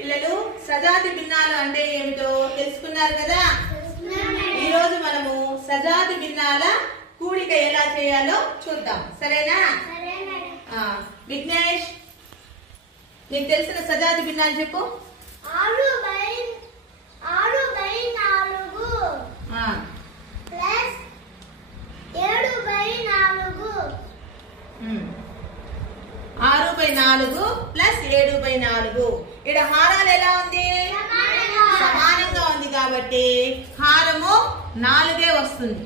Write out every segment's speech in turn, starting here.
పిల్లలు సజాతి భిన్నాలు అంటే ఏమిటో తెలుసుకున్నారు కదా. ఈ రోజు మనము సజాతి భిన్నాల కూడిక ఎలా చేయాలో చూద్దాం. సరేనా? విఘ్నేష్, నీకు తెలిసిన సజాతి భిన్నాలు చెప్పు. 6/4 ప్లస్ 7/4. 6/4 ప్లస్ 7/4. ఇక్కడ హారాలు ఎలా ఉంది? సమానంగా ఉంది కాబట్టి హారము 4 వస్తుంది.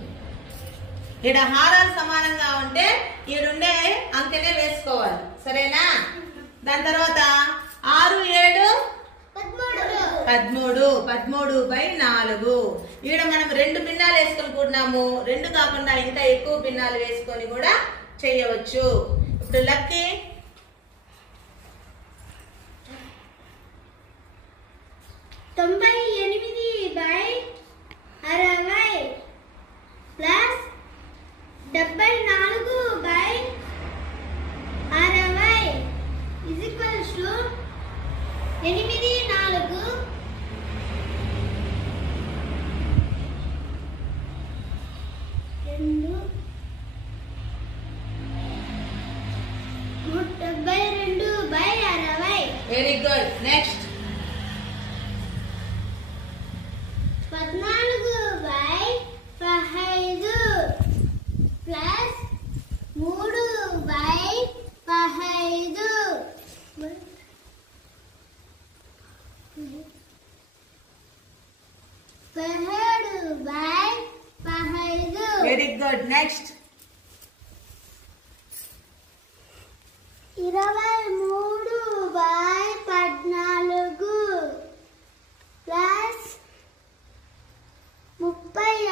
ఇక్కడ హారాలు సమానంగా ఉంటే ఈడుండే అంకెనే వేసుకోవాలి. సరేనా? దాని తర్వాత 6, 7 13. 13/4. ఈడ మనం 2 భిన్నాలు వేసుకుంటున్నాము. 2 కాకుండా ఇంకా ఎక్కువ భిన్నాలు వేసుకొని కూడా చేయవచ్చు. ఇప్పుడు lucky 98/60 plus 74/60 is equals to 84. 172/60. Very good. Next 14/15 plus 3/15 17/15. Very good. Next 23/14 plus 36/14.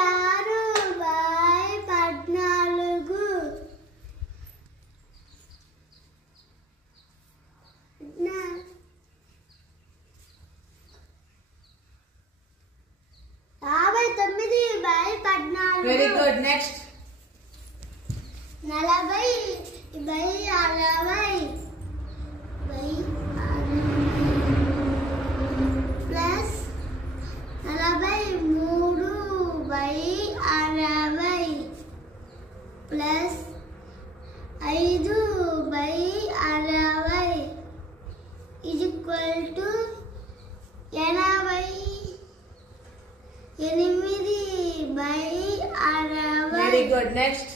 59/14. Very good. Next 40/60 plus 43/60 plus 5/60 is equal to 88/60. Very good. Next